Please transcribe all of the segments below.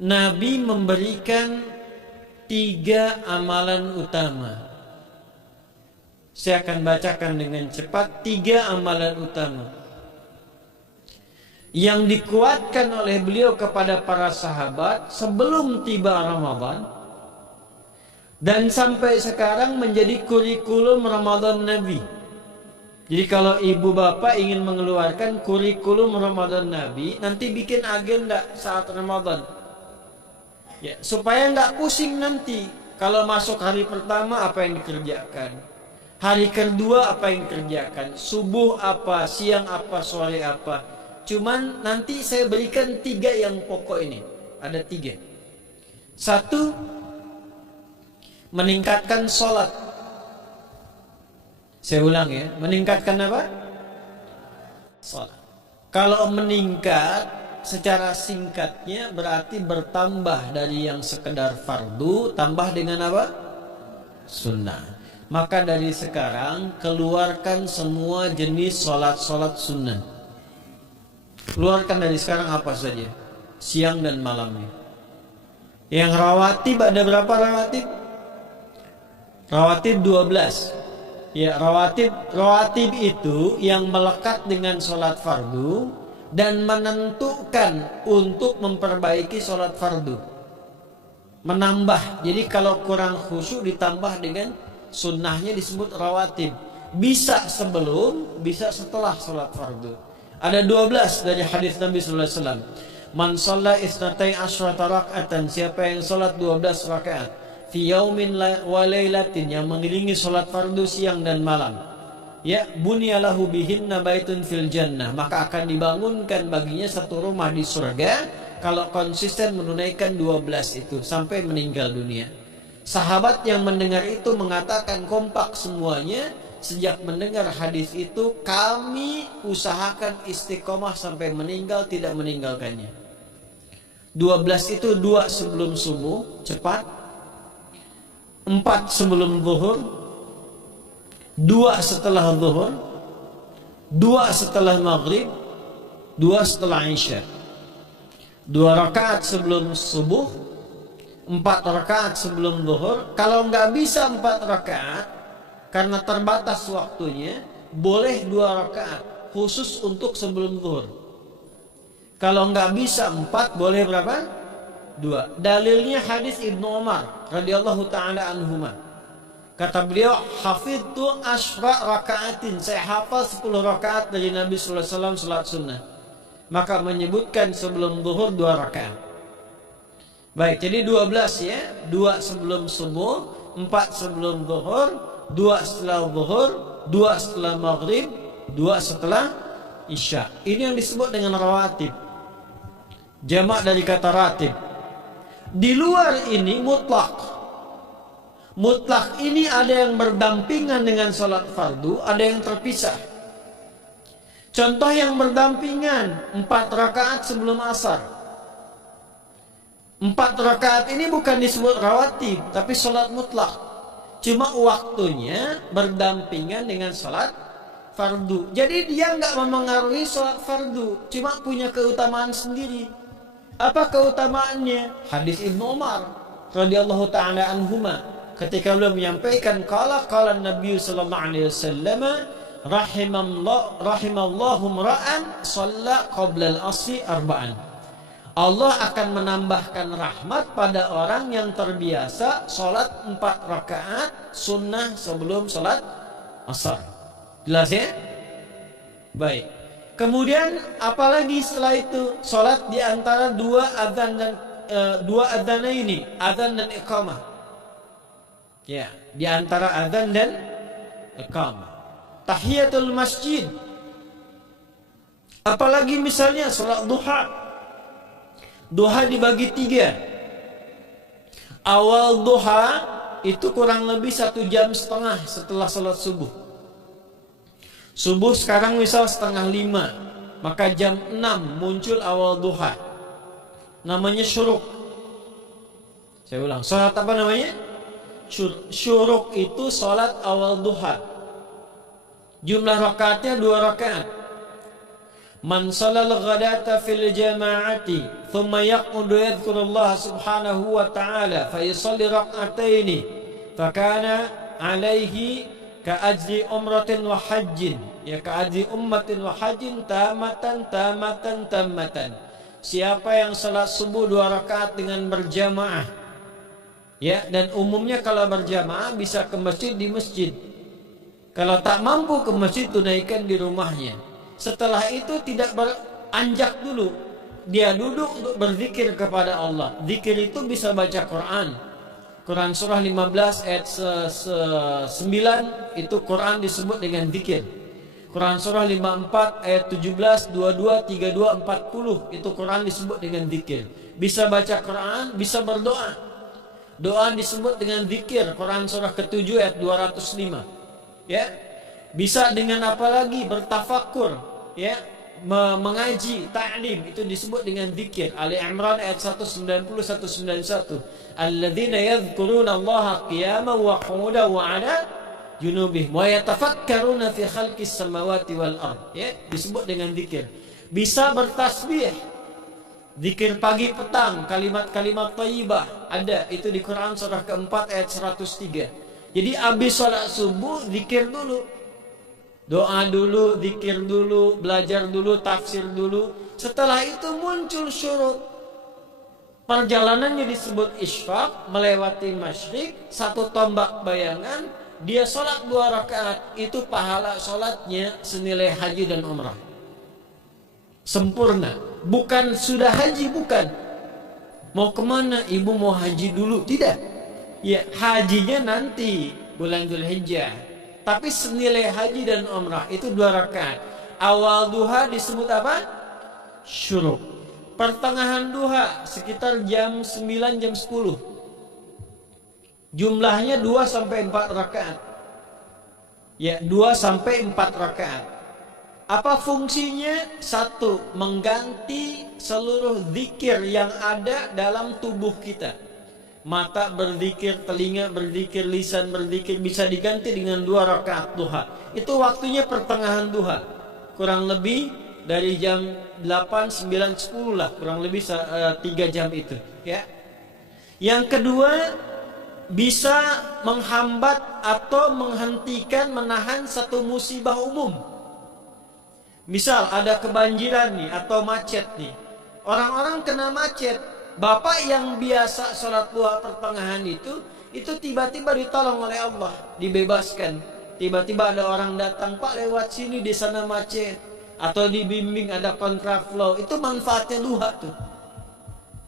Nabi memberikan 3 amalan utama. Saya akan bacakan dengan cepat 3 amalan utama yang dikuatkan oleh beliau kepada para sahabat sebelum tiba Ramadan dan sampai sekarang menjadi kurikulum Ramadan Nabi. Jadi kalau ibu bapak ingin mengeluarkan kurikulum Ramadan Nabi, nanti bikin agenda saat Ramadan. Ya, supaya nggak pusing nanti. Kalau masuk hari pertama apa yang dikerjakan, hari kedua apa yang dikerjakan, subuh apa, siang apa, sore apa. Cuman nanti saya berikan 3 yang pokok ini. Ada 3. 1, meningkatkan sholat. Saya ulang ya, meningkatkan apa? Sholat. Kalau meningkat secara singkatnya berarti bertambah dari yang sekedar fardu tambah dengan apa? Sunnah. Maka dari sekarang keluarkan semua jenis sholat-sholat sunnah. Keluarkan dari sekarang apa saja, siang dan malamnya. Yang rawatib ada berapa rawatib? Rawatib 12. Ya, rawatib itu yang melekat dengan sholat fardu dan menentukan untuk memperbaiki sholat fardu, menambah. Jadi kalau kurang khusyuk ditambah dengan sunnahnya disebut rawatib. Bisa sebelum, bisa setelah sholat fardu. Ada 12 dari hadis Nabi sallallahu alaihi wasallam. Man shalla isnatai asyrata raka'atan, siapa yang sholat 12 rakaat fi yaumin wa lailatin, yang mengiringi sholat fardu siang dan malam, ya, bunyalahu bihinna baitun fil jannah, maka akan dibangunkan baginya satu rumah di surga kalau konsisten menunaikan 12 itu sampai meninggal dunia. Sahabat yang mendengar itu mengatakan kompak semuanya, sejak mendengar hadis itu kami usahakan istiqomah sampai meninggal tidak meninggalkannya. 12 itu 2 sebelum subuh cepat, 4 sebelum zuhur, 2 setelah zuhur, 2 setelah maghrib, 2 setelah isya. 2 rakaat sebelum subuh, 4 rakaat sebelum zuhur. Kalau nggak bisa 4 rakaat karena terbatas waktunya, boleh 2 rakaat khusus untuk sebelum zuhur. Kalau nggak bisa 4, boleh berapa? 2. Dalilnya hadis Ibnu Umar radhiyallahu taala anhuma. Kata beliau, hafidtu asyra rakaatin, saya hafal 10 rakaat dari Nabi sallallahu alaihi wasallam salat sunnah. Maka menyebutkan sebelum zuhur 2 rakaat. Baik, jadi 12 ya. 2 sebelum subuh, 4 sebelum zuhur, 2 setelah zuhur, 2 setelah maghrib, 2 setelah isya. Ini yang disebut dengan rawatib. Jamak dari kata ratib. Di luar ini mutlak. Mutlak ini ada yang berdampingan dengan sholat fardu, ada yang terpisah. Contoh yang berdampingan, 4 rakaat sebelum asar. 4 rakaat ini bukan disebut rawatib, tapi sholat mutlak. Cuma waktunya berdampingan dengan sholat fardu. Jadi dia nggak memengaruhi sholat fardu, cuma punya keutamaan sendiri. Apa keutamaannya? Hadis Ibnu Umar radhiyallahu taala anhuma, ketika beliau menyampaikan qala Nabi sallallahu alaihi wasallam, rahimallahu ra'an shalla qabla al-asri arba'an. Allah akan menambahkan rahmat pada orang yang terbiasa sholat 4 rakaat sunnah sebelum sholat asar. Jelas ya? Baik. Kemudian apalagi setelah itu? Sholat di antara 2 adzan dan 2 adzan ini, adzan dan iqamah. Ya, di antara adzan dan iqamah. Tahiyatul masjid. Apalagi misalnya sholat duha. Duha dibagi 3. Awal duha itu kurang lebih 1,5 jam setelah sholat subuh. Subuh sekarang misal 4:30, maka jam 6 muncul awal duha. Namanya syuruk. Saya ulang, sholat apa namanya? Syuruk itu sholat awal duha. Jumlah rakaatnya 2 rakaat. Man salal ghadata fil jama'ati thumma yaqudu yadhkurullah subhanahu wa ta'ala fa yusalli rak'ataini fakana alaihi ka'ajzi umratin wa hajjin, ya ka'ajzi ummatin wa hajjin tamatan. Siapa yang salat subuh 2 rakaat dengan berjamaah, ya, dan umumnya kalau berjamaah bisa ke masjid di masjid. Kalau tak mampu ke masjid, tunaikan di rumahnya. Setelah itu tidak beranjak dulu, dia duduk untuk berzikir kepada Allah. Zikir itu bisa baca Quran. Quran surah 15 ayat 9 itu Quran disebut dengan zikir. Quran surah 54 ayat 17, 22, 32, 40 itu Quran disebut dengan zikir. Bisa baca Quran, bisa berdoa. Doa disebut dengan zikir. Quran surah ke-7 ayat 205. Ya. Bisa dengan apa lagi? Bertafakur, ya, mengaji, ta'lim, itu disebut dengan zikir. Ali Imran ayat 190 191. Alladzina yadhkuruna Allaha qiyaman wa qu'udan wa 'ala junubihim wa yatafakkaruna fi khalqis samawati wal ard. Ya, disebut dengan zikir. Bisa bertasbih. Zikir pagi petang, kalimat-kalimat thayyibah ada itu di Quran surah ke-4 ayat 103. Jadi habis sholat subuh zikir dulu. Doa dulu, zikir dulu, belajar dulu, tafsir dulu. Setelah itu muncul syuruk. Perjalanannya disebut isyraq, melewati masyrik, 1 tombak bayangan. Dia sholat 2 rakaat, itu pahala sholatnya senilai haji dan umrah. Sempurna. Bukan sudah haji, bukan. Mau kemana? Ibu mau haji dulu? Tidak. Ya, hajinya nanti bulan Dzulhijjah. Tapi senilai haji dan umrah itu 2 rakaat. Awal duha disebut apa? Syuruk. Pertengahan duha sekitar jam 9 jam 10. Jumlahnya 2 sampai 4 rakaat. Ya, 2 sampai 4 rakaat. Apa fungsinya? 1, mengganti seluruh zikir yang ada dalam tubuh kita. Mata berzikir, telinga berzikir, lisan berzikir, bisa diganti dengan 2 rakaat duha. Itu waktunya pertengahan duha. Kurang lebih dari jam 8, 9, 10 lah. Kurang lebih 3 jam itu, ya. Yang kedua, bisa menghambat atau menghentikan, menahan satu musibah umum. Misal ada kebanjiran nih atau macet nih. Orang-orang kena macet. Bapak yang biasa sholat duha pertengahan itu tiba-tiba ditolong oleh Allah, dibebaskan. Tiba-tiba ada orang datang, Pak lewat sini, di sana macet. Atau dibimbing ada kontraflow. Itu manfaatnya duha tuh.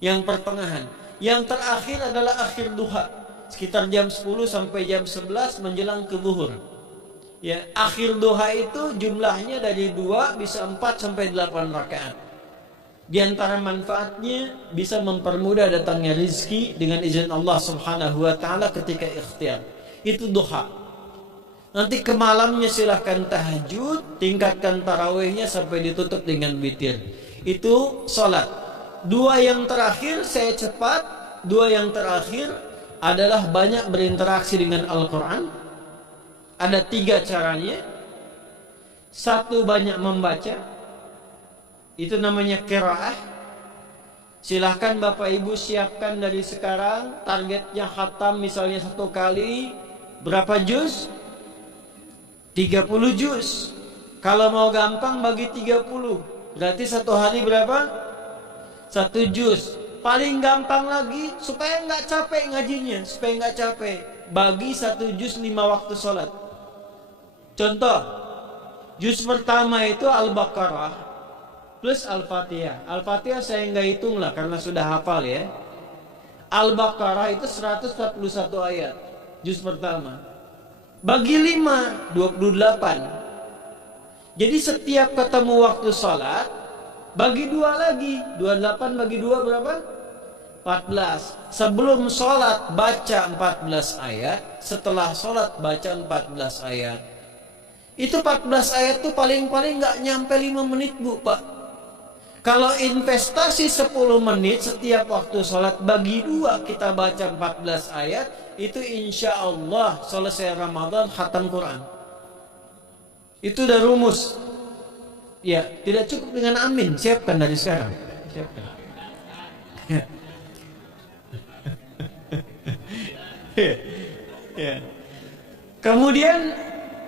Yang pertengahan. Yang terakhir adalah akhir duha. Sekitar jam 10 sampai jam 11 menjelang ke zuhur. Ya, akhir duha itu jumlahnya dari 2 bisa 4 sampai 8 rakaat. Di antara manfaatnya bisa mempermudah datangnya rezeki dengan izin Allah Subhanahu wa taala ketika ikhtiar. Itu duha. Nanti ke malamnya silahkan tahajud, tingkatkan tarawihnya sampai ditutup dengan witir. Itu salat. 2 yang terakhir saya cepat, 2 yang terakhir adalah banyak berinteraksi dengan Al-Qur'an. Ada 3 caranya. 1, banyak membaca. Itu namanya qiraah. Silahkan Bapak Ibu siapkan dari sekarang. Targetnya khatam misalnya 1 kali. Berapa juz? 30 juz. Kalau mau gampang bagi 30. Berarti 1 hari berapa? 1 juz. Paling gampang lagi supaya nggak capek ngajinya. Supaya nggak capek. Bagi 1 juz 5 waktu sholat. Contoh. Juz pertama itu Al-Baqarah plus Al-Fatihah. Al-Fatihah saya nggak hitung lah karena sudah hafal ya. Al-Baqarah itu 141 ayat. Juz pertama. Bagi 5, 28. Jadi setiap ketemu waktu sholat, bagi 2 lagi. 28 bagi 2 berapa? 14. Sebelum sholat baca 14 ayat. Setelah sholat baca 14 ayat. Itu 14 ayat tuh paling-paling nggak nyampe 5 menit Bu Pak. Kalau investasi 10 menit setiap waktu sholat bagi 2 kita baca 14 ayat, itu insya Allah selesai Ramadan khatam Quran. Itu udah rumus. Ya, tidak cukup dengan amin, siapkan dari sekarang. Siapkan. Ya. Ya. Kemudian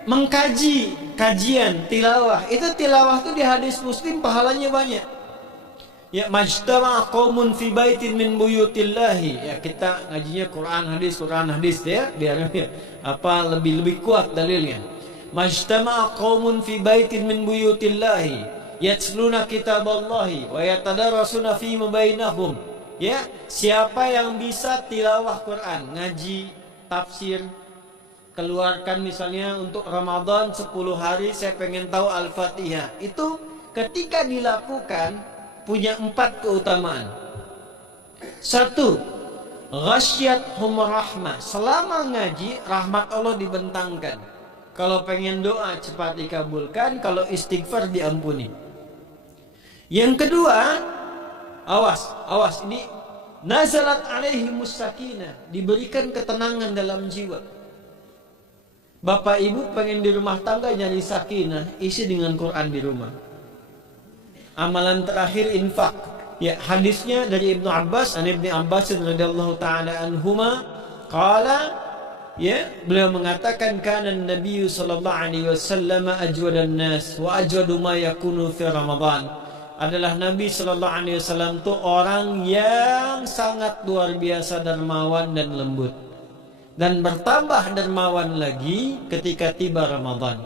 mengkaji kajian tilawah. Itu tilawah itu di hadis Muslim pahalanya banyak. Ya, majtama qaumun fi baitin min buyutillahi. Ya, kita ngajinya Quran hadis ya, biar apa lebih kuat dalilnya. Majtama qaumun fi baitin min buyutillahi yatsluna kitaballahi wa yatadarasuna fi bainahum. Ya, siapa yang bisa tilawah Quran, ngaji, tafsir, keluarkan misalnya untuk Ramadan 10 hari saya pengen tahu Al-Fatihah. Itu ketika dilakukan punya 4 keutamaan. 1, ghasyyathum rahmah. Selama ngaji rahmat Allah dibentangkan. Kalau pengen doa cepat dikabulkan, kalau istighfar diampuni. Yang kedua, awas ini nazalat alaihimus sakinah, diberikan ketenangan dalam jiwa. Bapak ibu pengen di rumah tangga nyari sakinah, isi dengan Quran di rumah. Amalan terakhir infak. Ya, hadisnya dari Ibnu Abbas, Ibnu Abbas radhiyallahu taala anhuma qala, ya, beliau mengatakan kana Nabi sallallahu alaihi wasallam ajwadan nas wa ajwadu ma yakunu fi Ramadan. Adalah Nabi sallallahu alaihi wasallam itu orang yang sangat luar biasa dermawan dan lembut. Dan bertambah dermawan lagi ketika tiba Ramadan.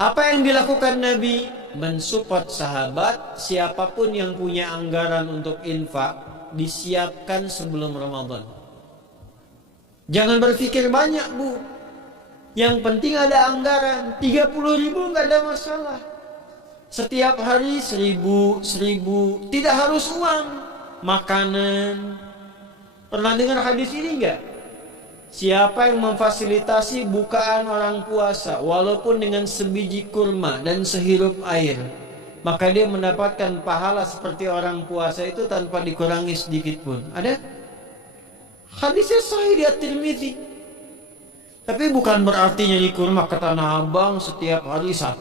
Apa yang dilakukan Nabi? Mensupport sahabat, siapapun yang punya anggaran untuk infak disiapkan sebelum Ramadan. Jangan berpikir banyak, Bu. Yang penting ada anggaran. 30.000 nggak ada masalah. Setiap hari 1.000, tidak harus uang, makanan. Pernah dengar hadis ini enggak? Siapa yang memfasilitasi bukaan orang puasa walaupun dengan sebiji kurma dan sehirup air, maka dia mendapatkan pahala seperti orang puasa itu tanpa dikurangi sedikit pun. Ada? Hadisnya sahih di At-Tirmidzi. Tapi bukan berarti nyanyi kurma ke Tanah Abang setiap hari 1.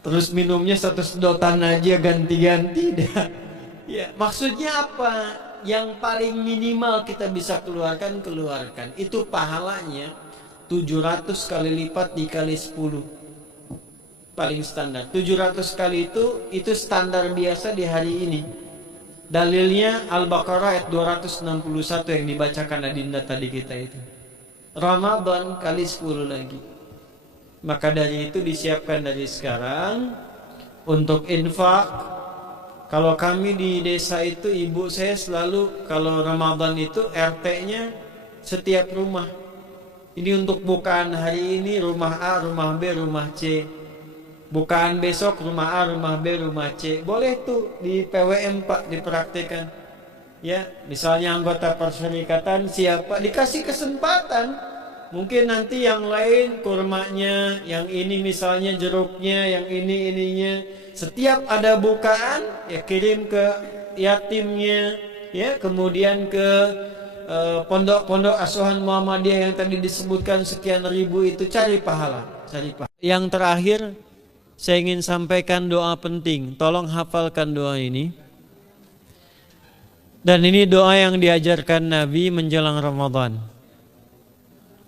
Terus minumnya 1 sedotan aja ganti-ganti. Ya, maksudnya apa? Yang paling minimal kita bisa keluarkan. Itu pahalanya 700 kali lipat dikali 10. Paling standar 700 kali itu standar biasa di hari ini. Dalilnya Al-Baqarah ayat 261 yang dibacakan Adinda tadi kita itu. Ramadan kali 10 lagi. Maka dari itu disiapkan dari sekarang untuk infak. Kalau kami di desa itu, ibu saya selalu kalau Ramadan itu RT-nya setiap rumah. Ini untuk bukaan hari ini rumah A, rumah B, rumah C. Bukaan besok rumah A, rumah B, rumah C. Boleh tuh di PWM Pak dipraktikkan. Ya, misalnya anggota perserikatan siapa dikasih kesempatan. Mungkin nanti yang lain kurmanya, yang ini misalnya jeruknya, yang ini ininya. Setiap ada bukaan ya kirim ke yatimnya, ya, kemudian ke pondok-pondok asuhan Muhammadiyah yang tadi disebutkan sekian ribu itu, cari pahala. Yang terakhir saya ingin sampaikan doa penting. Tolong hafalkan doa ini. Dan ini doa yang diajarkan Nabi menjelang Ramadan.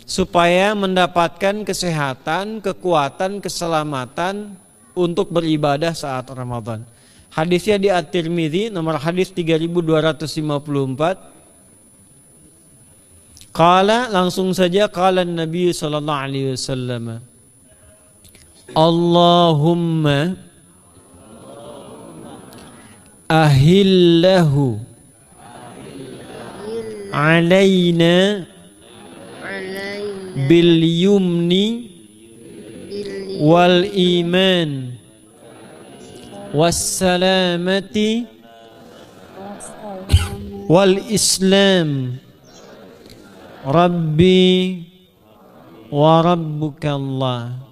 Supaya mendapatkan kesehatan, kekuatan, keselamatan untuk beribadah saat Ramadan. Hadisnya di At-Tirmidzi nomor hadis 3254. Qala, langsung saja qala Nabi sallallahu alaihi wasallam. Allahumma ahillahu alaina bil yumni wal iman wassalamati wal islam rabbi wa rabbuka Allah.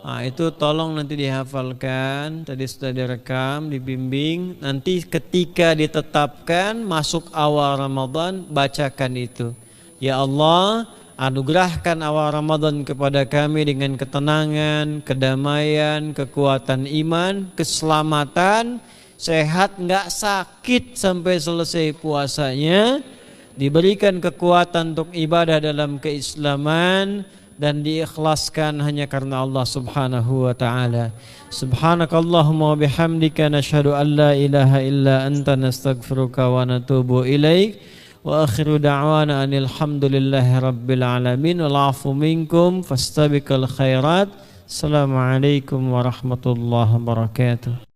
Nah, itu tolong nanti dihafalkan. Tadi sudah direkam, dibimbing. Nanti ketika ditetapkan masuk awal Ramadan, bacakan itu. Ya Allah, Anugerahkan awal Ramadan kepada kami dengan ketenangan, kedamaian, kekuatan iman, keselamatan, sehat nggak sakit sampai selesai puasanya, diberikan kekuatan untuk ibadah dalam keislaman dan diikhlaskan hanya karena Allah Subhanahu wa taala. Subhanakallahumma wa bihamdika nashhadu an la ilaha illa anta nastaghfiruka wa natubu ilaik. Wa akhiru da'wana anil hamdulillahi rabbil alamin wal afu minkum fastabiqul khairat. Assalamualaikum warahmatullahi wabarakatuh.